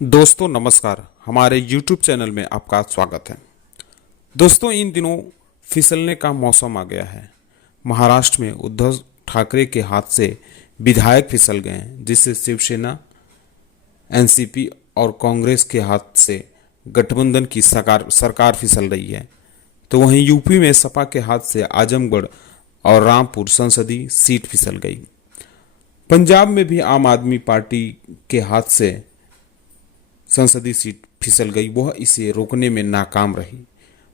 दोस्तों नमस्कार। हमारे YouTube चैनल में आपका स्वागत है। दोस्तों इन दिनों फिसलने का मौसम आ गया है। महाराष्ट्र में उद्धव ठाकरे के हाथ से विधायक फिसल गए हैं, जिससे शिवसेना, एनसीपी और कांग्रेस के हाथ से गठबंधन की सरकार फिसल रही है। तो वहीं यूपी में सपा के हाथ से आजमगढ़ और रामपुर संसदीय सीट फिसल गई। पंजाब में भी आम आदमी पार्टी के हाथ से संसदीय सीट फिसल गई, वह इसे रोकने में नाकाम रही।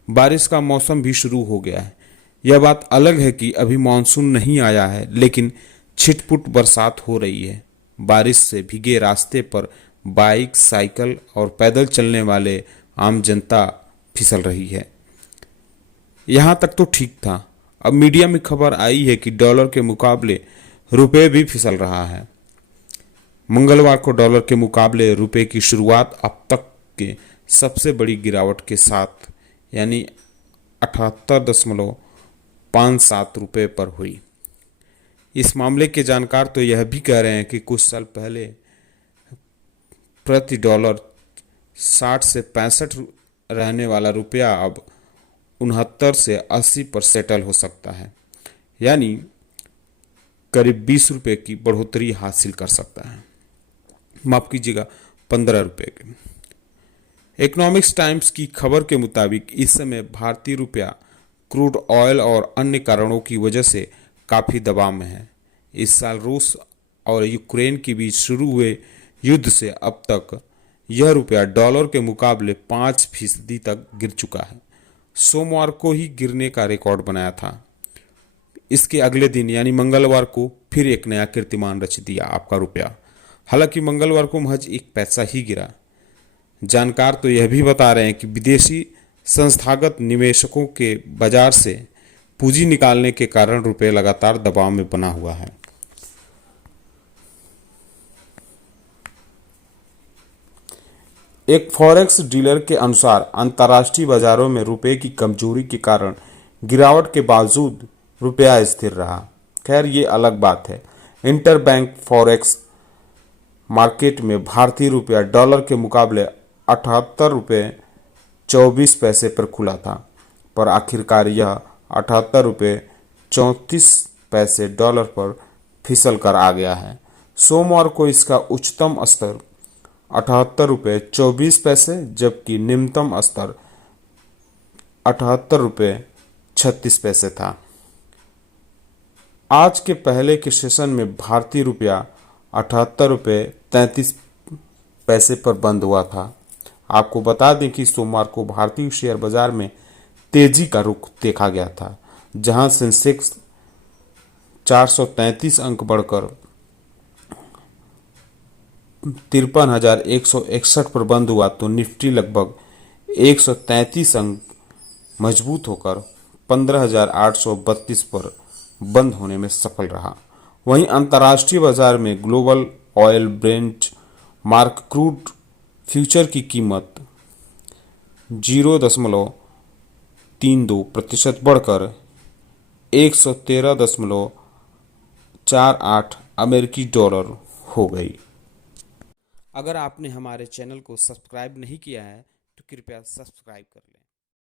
बारिश का मौसम भी शुरू हो गया है। यह बात अलग है कि अभी मानसून नहीं आया है, लेकिन छिटपुट बरसात हो रही है। बारिश से भीगे रास्ते पर बाइक, साइकिल और पैदल चलने वाले आम जनता फिसल रही है। यहाँ तक तो ठीक था। अब मीडिया में खबर आई है कि डॉलर के मुकाबले रुपए भी फिसल रहा है। मंगलवार को डॉलर के मुकाबले रुपए की शुरुआत अब तक के सबसे बड़ी गिरावट के साथ यानी 78.57 रुपये पर हुई। इस मामले के जानकार तो यह भी कह रहे हैं कि कुछ साल पहले प्रति डॉलर 60 से 65 रहने वाला रुपया अब 69 से 80 पर सेटल हो सकता है, यानी करीब 20 रुपये की बढ़ोतरी हासिल कर सकता है। माफ कीजिएगा, 15 रुपये के। इकोनॉमिक्स टाइम्स की खबर के मुताबिक इस समय भारतीय रुपया क्रूड ऑयल और अन्य कारणों की वजह से काफ़ी दबाव में है। इस साल रूस और यूक्रेन के बीच शुरू हुए युद्ध से अब तक यह रुपया डॉलर के मुकाबले 5% तक गिर चुका है। सोमवार को ही गिरने का रिकॉर्ड बनाया था। इसके अगले दिन यानी मंगलवार को फिर एक नया कीर्तिमान रच दिया आपका रुपया। हालांकि मंगलवार को महज 1 पैसा ही गिरा। जानकार तो यह भी बता रहे हैं कि विदेशी संस्थागत निवेशकों के बाजार से पूंजी निकालने के कारण रुपये लगातार दबाव में बना हुआ है। एक फॉरेक्स डीलर के अनुसार अंतर्राष्ट्रीय बाजारों में रुपये की कमजोरी के कारण गिरावट के बावजूद रुपया स्थिर रहा। खैर ये अलग बात है। इंटरबैंक फॉरेक्स मार्केट में भारतीय रुपया डॉलर के मुकाबले 78 रुपये 24 पैसे पर खुला था, पर आखिरकार यह 78 रुपये 34 पैसे डॉलर पर फिसल कर आ गया है। सोमवार को इसका उच्चतम स्तर 78 रुपये 24 पैसे जबकि निम्नतम स्तर 78 रुपये 36 पैसे था। आज के पहले के सेशन में भारतीय रुपया 78 रुपये 33 पैसे पर बंद हुआ था। आपको बता दें कि सोमवार को भारतीय शेयर बाजार में तेजी का रुख देखा गया था, जहां सेंसेक्स 433 अंक बढ़कर 53,161 पर बंद हुआ, तो निफ्टी लगभग 133 अंक मजबूत होकर 15,832 पर बंद होने में सफल रहा। वहीं अंतर्राष्ट्रीय बाजार में global oil Brent mark crude future की कीमत 0.32% बढ़कर 113.48 अमेरिकी डॉलर हो गई। अगर आपने हमारे चैनल को सब्सक्राइब नहीं किया है तो कृपया सब्सक्राइब करें।